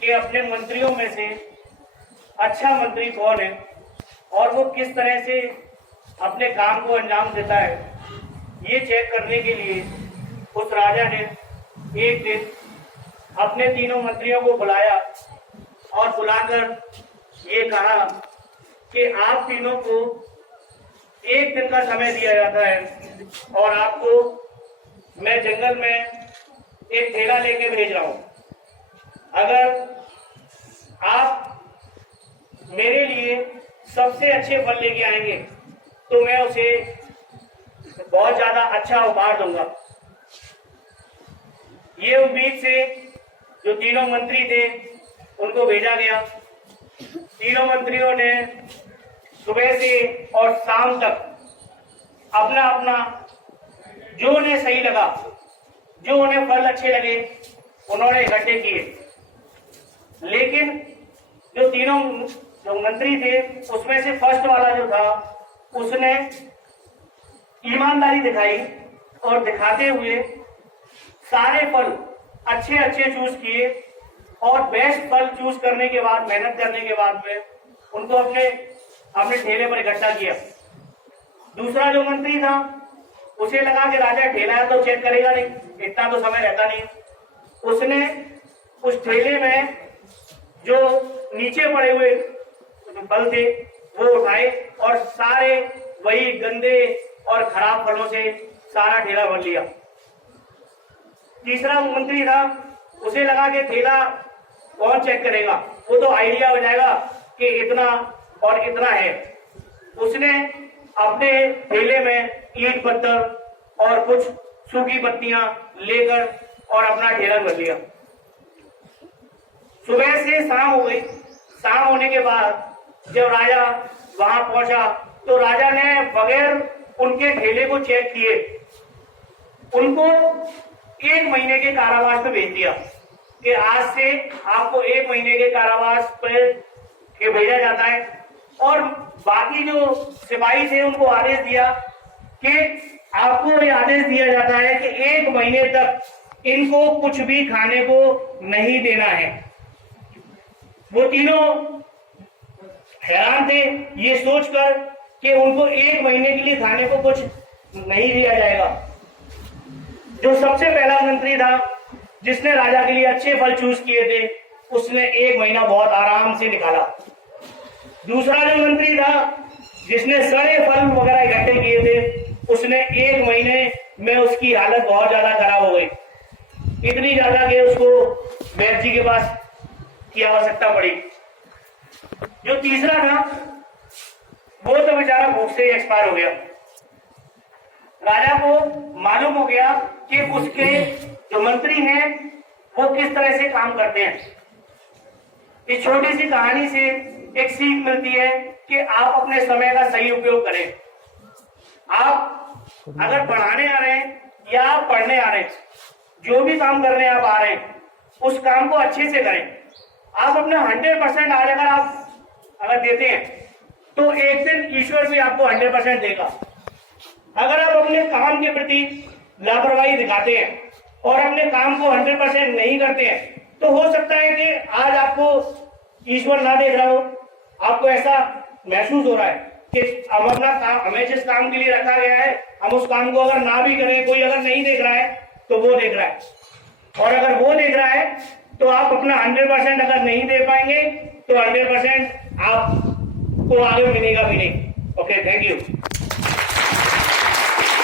कि अपने मंत्रियों में से अच्छा मंत्री कौन है और वो किस तरह से अपने काम को अंजाम देता है, ये चेक करने के लिए उस राजा ने एक दिन अपने तीनों मंत्रियों को बुलाया और बुलाकर ये कहा कि आप तीनों को एक दिन का समय दिया जाता है और आपको मैं जंगल में एक ठेला लेके भेज रहा हूं। अगर आप मेरे लिए सबसे अच्छे फल लेके आएंगे तो मैं उसे बहुत ज्यादा अच्छा उपहार दूंगा। ये उम्मीद से जो तीनों मंत्री थे उनको भेजा गया। तीनों मंत्रियों ने सुबह से और शाम तक अपना अपना जो उन्हें सही लगा, जो उन्हें फल अच्छे लगे, उन्होंने इकट्ठे किए। लेकिन जो तीनों जो मंत्री थे उसमें से फर्स्ट वाला जो था उसने ईमानदारी दिखाई और दिखाते हुए सारे फल अच्छे अच्छे चूज किए और बेस्ट फल चूज करने के बाद, मेहनत करने के बाद में उनको अपने अपने ठेले पर इकट्ठा किया। दूसरा जो मंत्री था उसे लगा कि राजा ठेला है तो चेक करेगा नहीं, इतना तो समय रहता नहीं। उसने उस ठेले में जो नीचे पड़े हुए फल थे वो उठाए और सारे वही गंदे और खराब फलों से सारा ठेला भर लिया। तीसरा मंत्री था, उसे लगा कि ठेला कौन चेक करेगा, वो तो आइडिया हो जाएगा कि इतना और इतना है। उसने अपने ठेले में ईंट पत्थर और कुछ सूखी पत्तियां लेकर और अपना ठेला भर लिया। सुबह से शाम हो गई। शाम होने के बाद जब राजा वहां पहुंचा तो राजा ने बगैर उनके ठेले को चेक किए उनको 1 महीने के कारावास में भेज दिया कि आज से आपको 1 महीने के कारावास पे भेजा जाता है। और बाकी जो सिपाही थे उनको आदेश दिया कि आपको ये आदेश दिया जाता है कि 1 महीने तक इनको कुछ भी खाने को नहीं देना है। वो तीनों हैरान थे ये सोचकर कि उनको 1 महीने के लिए खाने को कुछ नहीं दिया जाएगा। जो सबसे पहला मंत्री था जिसने राजा के लिए अच्छे फल चूज किए थे उसने 1 महीना बहुत आराम से निकाला। दूसरा जो मंत्री था जिसने सड़े फल वगैरह इकट्ठे किए थे उसने 1 महीने में उसकी हालत बहुत ज्यादा खराब हो गई, इतनी ज्यादा कि उसको वैद्य जी के पास की आवश्यकता पड़ी। जो तीसरा था वो तो बेचारा भूख से एक्सपायर हो गया। राजा को मालूम हो गया कि उसके जो मंत्री हैं वो किस तरह से काम करते हैं। इस छोटी सी कहानी से एक सीख मिलती है कि आप अपने समय का सही उपयोग करें। आप अगर पढ़ाने आ रहे हैं या आप पढ़ने आ रहे हैं, जो भी काम करने आप आ रहे हैं उस काम को अच्छे से करें। आप अपना 100% आज अगर देते हैं तो एक दिन ईश्वर भी आपको 100% देगा। अगर आप अपने काम के प्रति लापरवाही दिखाते हैं और अपने काम को 100% नहीं करते हैं तो हो सकता है कि आज आपको ईश्वर ना देख रहा हो, आपको ऐसा महसूस हो रहा है कि हम अपना काम, हमें जिस काम के लिए रखा गया है हम उस काम को अगर ना भी करें, कोई अगर नहीं देख रहा है तो वो देख रहा है, और अगर वो देख रहा है तो आप अपना 100% अगर नहीं दे पाएंगे तो 100% आपको आगे मिलेगा भी नहीं। Okay, thank you.